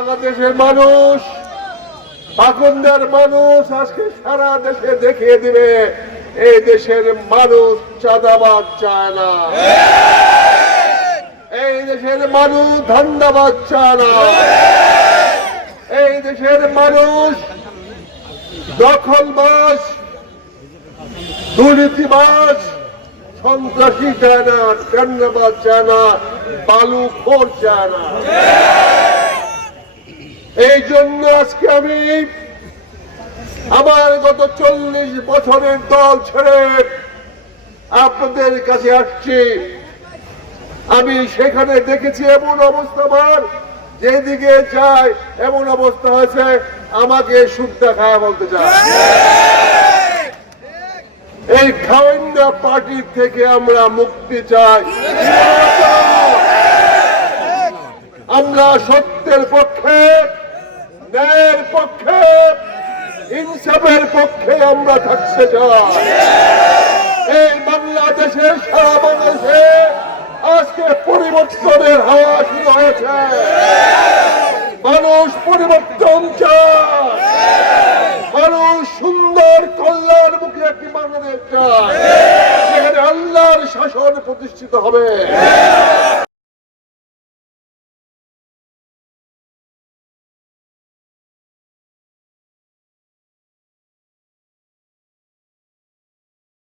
বাংলাদেশের মানুষ পাকুন্দার মানুষ আজকে সারা দেশে দেখিয়ে দিবে, এই দেশের মানুষ চাঁদাবাদ চায় না। এই দেশের মানুষ ধান্দাবাদ চায় না। এই দেশের মানুষ দখলবাস দুর্নীতিবাস সন্ত্রাসী চায় না টেন্ডাবাদ চায় না বালু খোর চায় না। এই জন্য আজকে আমি আমার গত চল্লিশ বছরের দল ছেড়ে আপনাদের কাছে আসছি। আমি সেখানে দেখেছি এমন অবস্থা আমার, যেদিকে যাই এমন অবস্থা হয়েছে, আমাকে সুদ্ধা খায়া বলতে চায়। এই খাওয়ান্ডা পার্টি থেকে আমরা মুক্তি চাই। আমরা সত্যের পক্ষে পক্ষে। ইনসাফের পক্ষে আমরা থাকতে চাই। এই বাংলাদেশের সারা বাংলাদেশে আজকে পরিবর্তনের হাওয়া শুরু হয়েছে। মানুষ পরিবর্তন চায়। মানুষ সুন্দর কল্যাণ মুখে একটি বাংলাদেশ চায়। আল্লাহর শাসন প্রতিষ্ঠিত হবে।